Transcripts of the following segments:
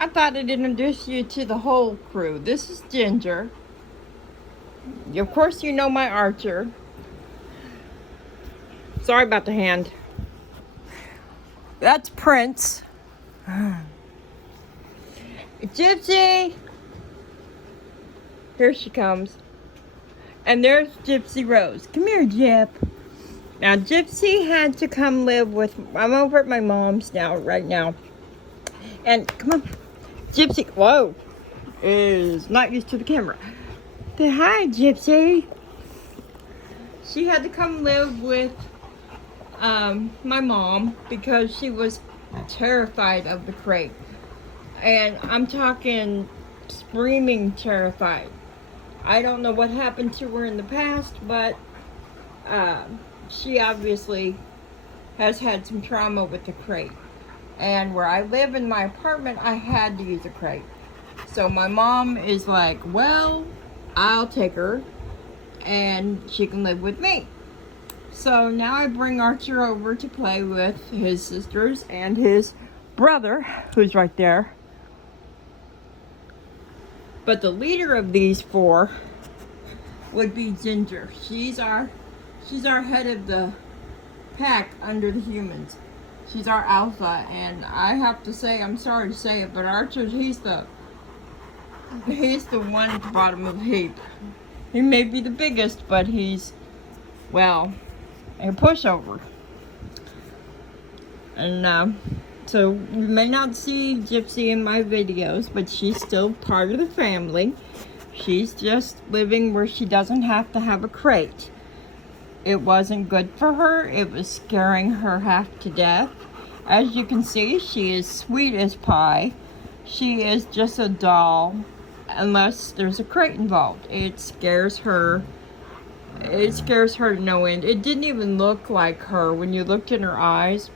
I thought I'd introduce you to the whole crew. This is Ginger. Of course, you know my Archer. Sorry about the hand. That's Prince. Gypsy! Here she comes. And there's Gypsy Rose. Come here, Gyp. Now, Gypsy had to come live with... I'm over at my mom's now, right now. And, come on. Gypsy, whoa. Is not used to the camera. Say hi, Gypsy. She had to come live with my mom because she was terrified of the crate. And I'm talking screaming terrified. I don't know what happened to her in the past, but she obviously has had some trauma with the crate. And where I live in my apartment, I had to use a crate. So my mom is like, well, I'll take her and she can live with me. So now I bring Archer over to play with his sisters and his brother, who's right there. But the leader of these four would be Ginger. She's our head of the pack under the humans. She's our alpha, and I have to say, I'm sorry to say it, but Archer, he's the one at the bottom of the heap. He may be the biggest, but he's, well, a pushover. And so you may not see Gypsy in my videos, but she's still part of the family. She's just living where she doesn't have to have a crate. It wasn't good for her. It was scaring her half to death. As you can see, she is sweet as pie. She is just a doll unless there's a crate involved. It scares her. It scares her to no end. It didn't even look like her. When you looked in her eyes,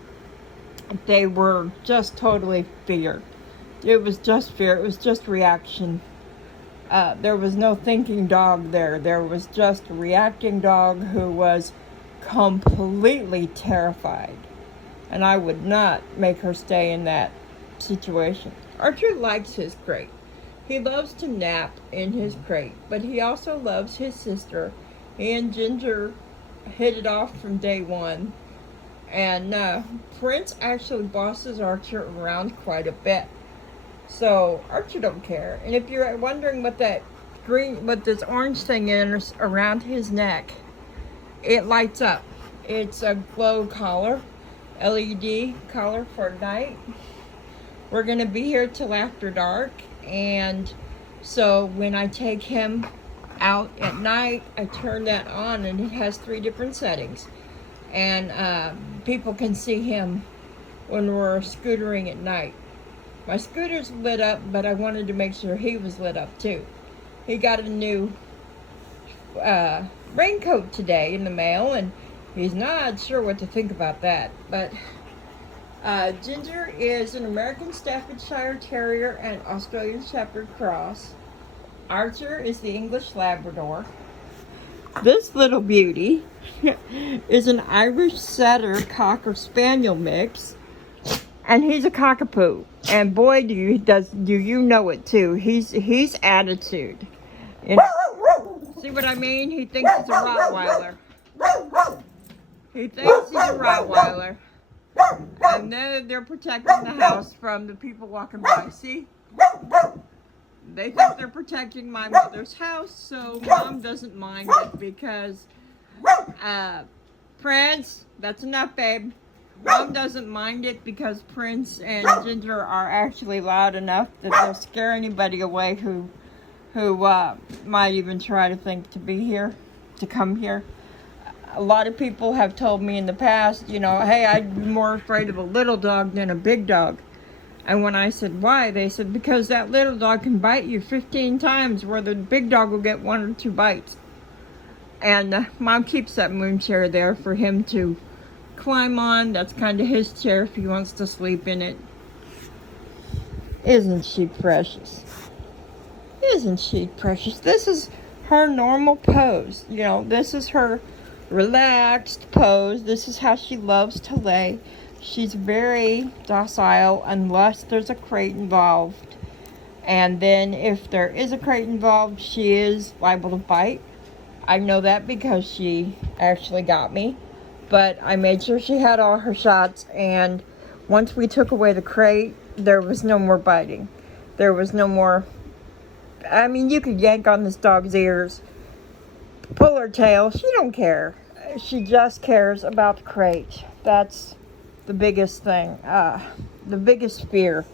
they were just totally fear. It was just fear. It was just reaction. There was no thinking dog there. There was just a reacting dog who was completely terrified. And I would not make her stay in that situation. Archer likes his crate. He loves to nap in his crate, but he also loves his sister. He and Ginger hit it off from day one. And Prince actually bosses Archer around quite a bit. So Archer don't care. And if you're wondering what this orange thing is around his neck, it lights up. It's a glow collar, LED collar for night. We're gonna be here till after dark, and so when I take him out at night, I turn that on, and it has 3 different settings, and people can see him when we're scootering at night. My scooter's lit up, but I wanted to make sure he was lit up too. He got a new raincoat today in the mail, and he's not sure what to think about that. But Ginger is an American Staffordshire Terrier and Australian Shepherd cross. Archer is the English Labrador. This little beauty is an Irish Setter Cocker Spaniel mix, and he's a cockapoo. And boy, do you know it too. He's attitude. And see what I mean? He thinks he's a Rottweiler. He thinks he's a Rottweiler. And then they're protecting the house from the people walking by. See? They think they're protecting my mother's house, so Mom doesn't mind it because Prince, that's enough, babe. Mom doesn't mind it because Prince and Ginger are actually loud enough that they'll scare anybody away who might even try to think to come here. A lot of people have told me in the past, hey, I'd be more afraid of a little dog than a big dog. And when I said why, they said because that little dog can bite you 15 times where the big dog will get 1 or 2 bites. And Mom keeps that moon chair there for him to climb on. That's kind of his chair if he wants to sleep in it. Isn't she precious? Isn't she precious? This is her normal pose. This is her relaxed pose. This is how she loves to lay. She's very docile unless there's a crate involved. And then if there is a crate involved, she is liable to bite. I know that because she actually got me. But I made sure she had all her shots, and once we took away the crate, there was no more biting. There was no more, I mean, you could yank on this dog's ears, pull her tail, she don't care. She just cares about the crate. That's the biggest thing. The biggest fear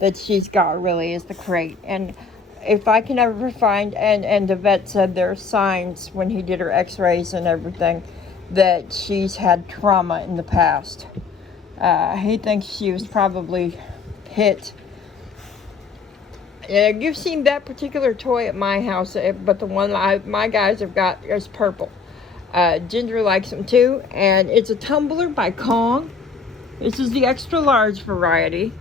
that she's got really is the crate. And if I can ever find, and the vet said there are signs when he did her x-rays and everything, that she's had trauma in the past. He thinks she was probably hit. You've seen that particular toy at my house, but the one my guys have got is purple. Ginger likes them too, and it's a tumbler by Kong. This is the extra large variety.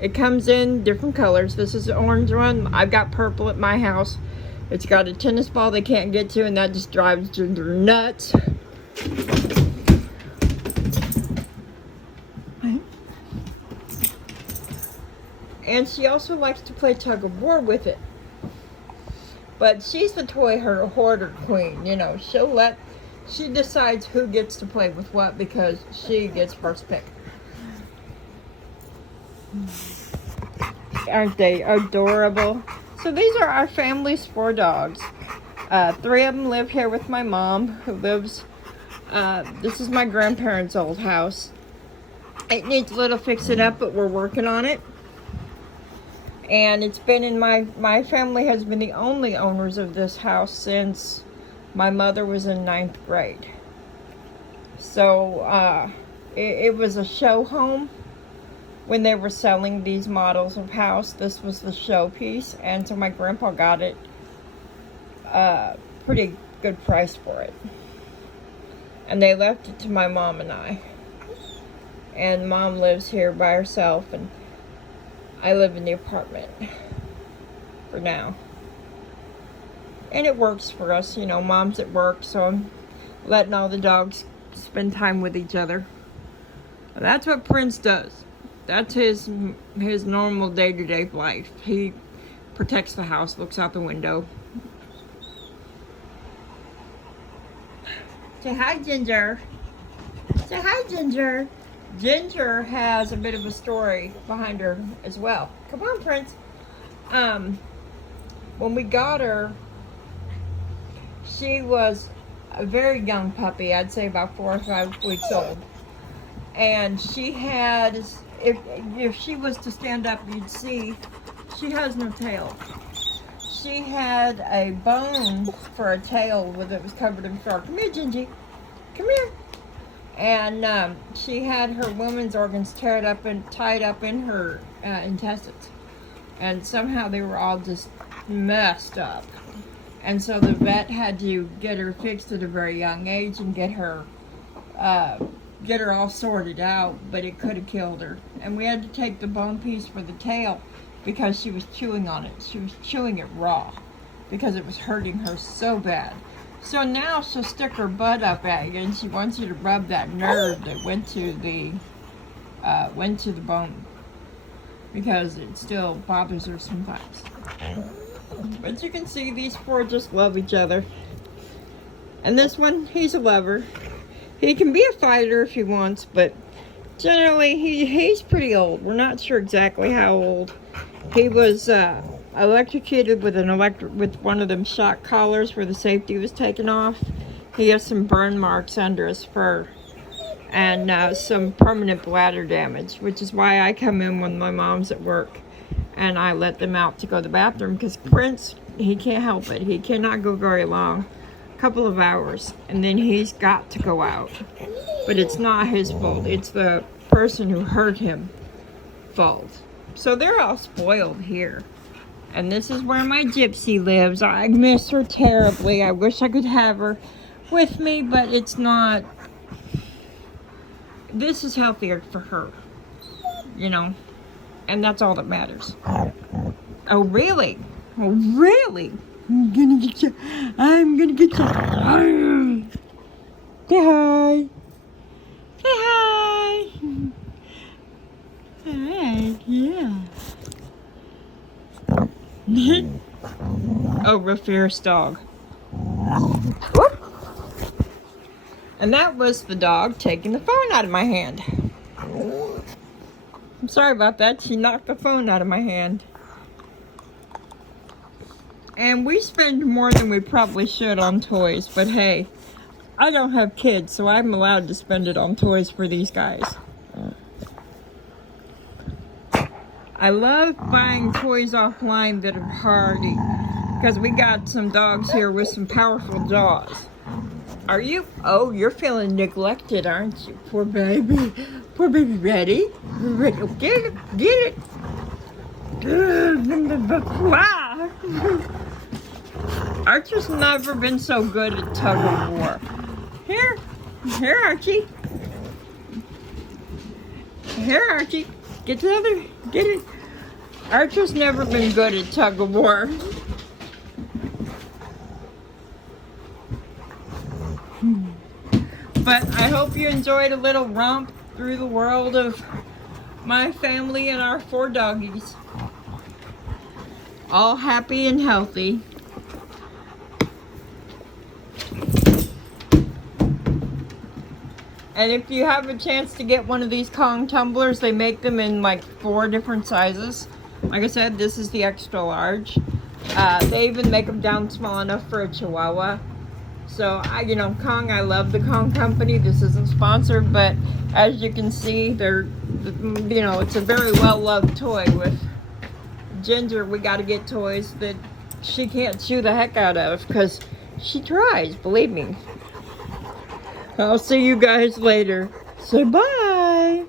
It comes in different colors. This is the orange one. I've got purple at my house. It's got a tennis ball they can't get to, and that just drives Ginger nuts. And she also likes to play tug of war with it. But she's the toy hoarder queen. You know, she decides who gets to play with what because she gets first pick. Aren't they adorable? So these are our family's 4 dogs. 3 of them live here with my mom, who lives, this is my grandparents' old house. It needs a little fixing up, but we're working on it. And it's been in my family has been the only owners of this house since my mother was in 9th grade. So it was a show home when they were selling these models of house. This was the show piece, and so my grandpa got it pretty good price for it. And they left it to my mom and I. And mom lives here by herself, and I live in the apartment for now. And it works for us, you know, mom's at work, so I'm letting all the dogs spend time with each other. And that's what Prince does. That's his normal day-to-day life. He protects the house, looks out the window. Say hi, Ginger. Say hi, Ginger. Ginger has a bit of a story behind her as well. Come on, Prince. When we got her, she was a very young puppy. I'd say about 4 or 5 weeks old. And she had, if she was to stand up, you'd see she has no tail. She had a bone for a tail that was covered in fur. Come here, Gingy. Come here. And she had her woman's organs tied up in her intestines. And somehow they were all just messed up. And so the vet had to get her fixed at a very young age and get her all sorted out, but it could have killed her. And we had to take the bone piece for the tail because she was chewing on it. She was chewing it raw because it was hurting her so bad. So now she'll stick her butt up at you, and she wants you to rub that nerve that went to the bone, because it still bothers her sometimes. But you can see these 4 just love each other. And this one, he's a lover. He can be a fighter if he wants, but generally he's pretty old. We're not sure exactly how old. He was electrocuted with one of them shock collars where the safety was taken off. He has some burn marks under his fur and some permanent bladder damage, which is why I come in when my mom's at work and I let them out to go to the bathroom, because Prince, he can't help it. He cannot go very long, a couple of hours, and then he's got to go out. But it's not his fault. It's the person who hurt him fault. So they're all spoiled here. And this is where my Gypsy lives. I miss her terribly. I wish I could have her with me, but it's not. This is healthier for her, you know, and that's all that matters. Oh, really? Oh, really? I'm gonna get you. I'm gonna get you. Say hi. Say hi. Yeah. Oh, real fierce dog. Whoop. And that was the dog taking the phone out of my hand. I'm sorry about that. She knocked the phone out of my hand. And we spend more than we probably should on toys, but hey, I don't have kids, so I'm allowed to spend it on toys for these guys. I love buying toys offline that are hardy, because we got some dogs here with some powerful jaws. Are you? Oh, you're feeling neglected, aren't you? Poor baby. Poor baby. Ready? Ready. Oh, get it. Get it. Wow. Archer's never been so good at tug of war. Here. Here, Archie. Here, Archie. Get the other. Get it. Archer's never been good at tug of war. But I hope you enjoyed a little romp through the world of my family and our 4 doggies. All happy and healthy. And if you have a chance to get one of these Kong tumblers, they make them in like 4 different sizes. Like I said, this is the extra large. They even make them down small enough for a Chihuahua. So, Kong, I love the Kong company. This isn't sponsored, but as you can see, it's a very well-loved toy. With Ginger, we got to get toys that she can't chew the heck out of, because she tries, believe me. I'll see you guys later. Say bye.